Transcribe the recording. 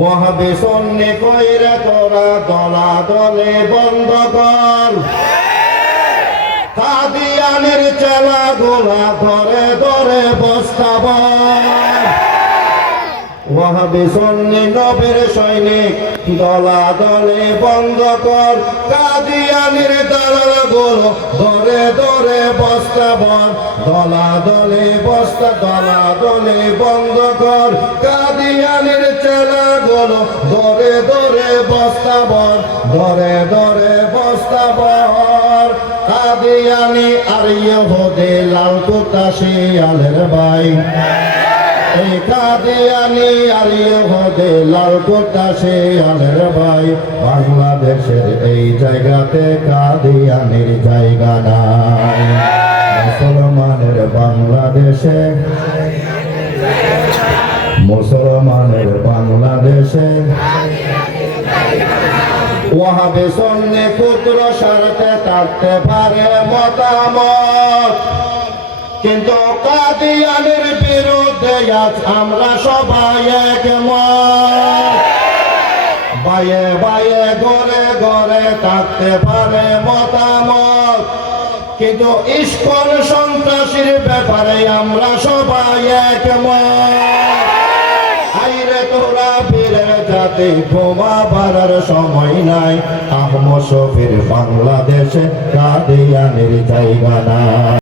ওয়াহাবি সন্নি কইরে তোরা দলা দলে বন্ধ কর। কাদিয়ানের চেলা গোলা ধরে ধরে বস্তাবর ওয়াহাবি সন্নি নবীর সৈনিক দলা দলে বন্ধ কর। কাদিয়ানির দালালগুলো ধরে ধরে বস্তাবর দলা দলে বস্তা দলা দলে বন্ধ কর। কাদিয়ানির চেলা গুলো ধরে ধরে বস্তাবর, ধরে ধরে বস্তাবর। কাদিয়ানি আর ইহুদি লাল কুত্তা শিয়ালের বাই এই কাদিয়ানি আর ইহুদে লাল কোটা সে আলের ভাই। বাংলাদেশের এই জায়গাতে কাদিয়ানির জায়গা নাই। মুসলমানের বাংলাদেশে মুসলমানের বাংলাদেশে। ওয়াহাবে সন্নে ক্ষুদ্র স্বার্থে থাকতে পারে মতামত। কিন্তু কাদিয়ানের বিরুদ্ধে আজ আমরা সবাই একমত। বায়ে বায়ে ঘরে ঘরে থাকতে পারে মতামত। কিন্তু ইস্কন সন্ত্রাসীর ব্যাপারে আমরা সবাই একমত। তোরা ফিরে যাতে বোমা বাড়ার সময় নাই। আহম শফির বাংলাদেশে কাদিয়ানের জায়গা নাই।